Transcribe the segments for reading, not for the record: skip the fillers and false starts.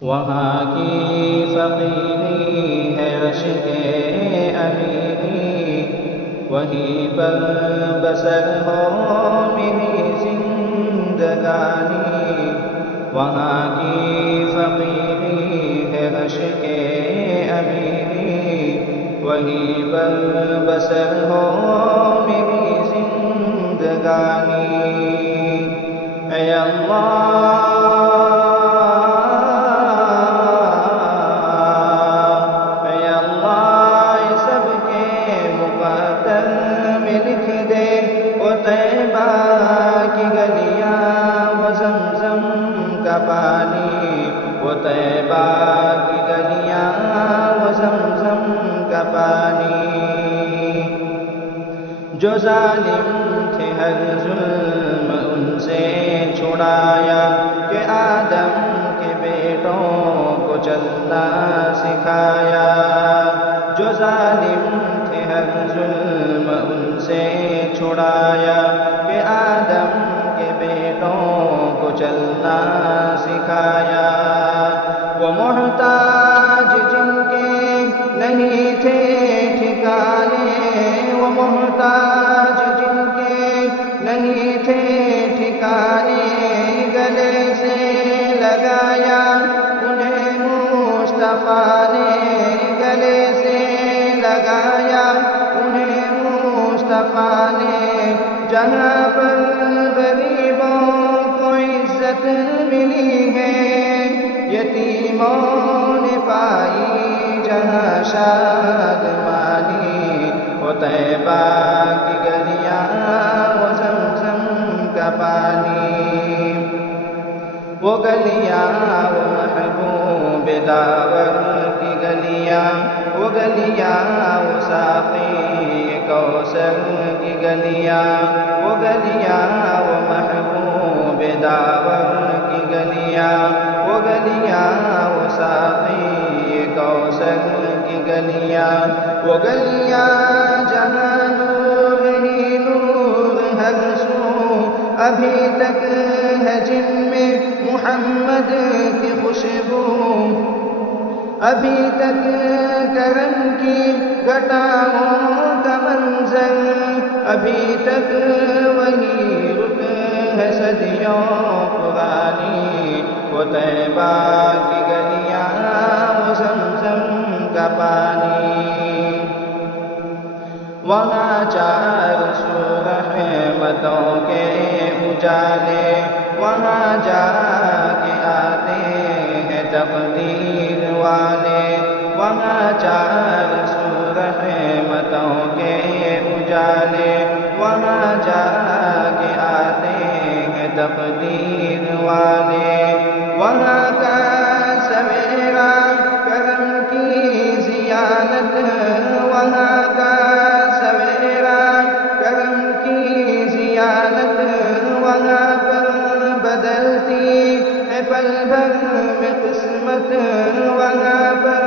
وہاں کی فقیری ہے عشق امینی، وہیں پر بسر ہو میری زندگانی۔ وہاں کی فقیری ہے عشق امینی، وہیں پر بسر ہو میری زندگانی۔ اے اللہ پانی، وہ طیبہ کی گلیاں، وہ زمزم کا پانی۔ جو ظالم تھے ہر ظلم ان سے چھڑایا، کہ آدم کے بیٹوں کو چلنا سکھایا۔ جو ظالم تھے ہر ظلم ان سے چھڑایا، کہ آدم کے بیٹوں کو چلنا سکھایا۔ وہ محتاج جن کے نہیں تھے ٹھکانے، وہ محتاج جن کے نہیں تھے ٹھکانے، گلے سے لگایا انہیں مصطفیٰ نے، گلے سے لگایا انہیں مصطفیٰ نے۔ جہاں پر غریبوں کو عزت ملی ہے، یتیموں نے پائی جہاں شادمانی۔ وہ طیبہ کی گلیاں، وہ زمزم کا پانی۔ وہ گلیاں وہ محبوب داور کی گلیاں، وہ گلیاں وہ ساقی کوثر کی گلیاں، وہ گلیاں وہ محبوب داور کی گلیاں، وہ گلیاں وہ ساقی کوثر کی گلیاں۔ وہ گلیاں جہاں نور ہی نور ہر سو، ابھی تک ہے جن میں محمد کی خوشبو، ابھی تک کرم کی گھٹاؤں کا منظر، ابھی تک وہی رت ہے صدیوں پرانی۔ وہ طیبہ کی گلیاں، وہ زمزم کا پانی۔ وہاں چار سو رحمتوں کے اجالے، وہاں جا کے آتے ہیں تقدیر والے۔ وہاں چار سو رحمتوں کے اجالے، وہاں جا کے آتے ہیں تقدیر والے۔ وہاں کا سویرا کرم کی زیانت، وہاں کا سویرا کرم کی زیانت، وہاں پر بدلتی ہے پل بھر میں قسمت، وہاں پر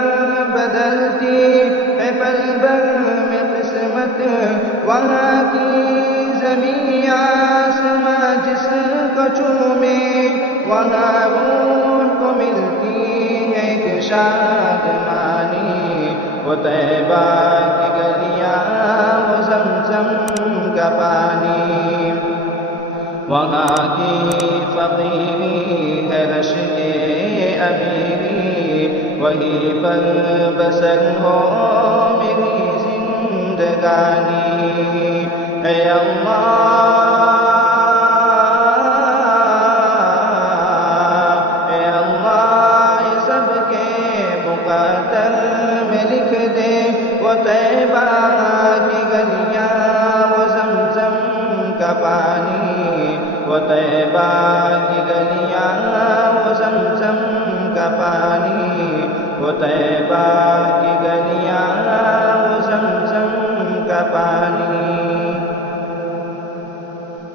بدلتی ہے پل بھر میں قسمت۔ وہاں کی زمین آسماں جس کو چومے، وہاں روح کو ملتی ہے ایک شادمانی۔ وہ طیبہ کی گلیاں، وہ زمزم کا پانی۔ وہاں کی فقیری ہے عشق امیری، وہیں پر بسر ہو میری زندگانی۔ اے اللہ وہ طیبہ کی گلیاں، وہ زمزم کا پانی۔ وہ طیبہ کی گلیاں، وہ زمزم کا پانی۔ وہ طیبہ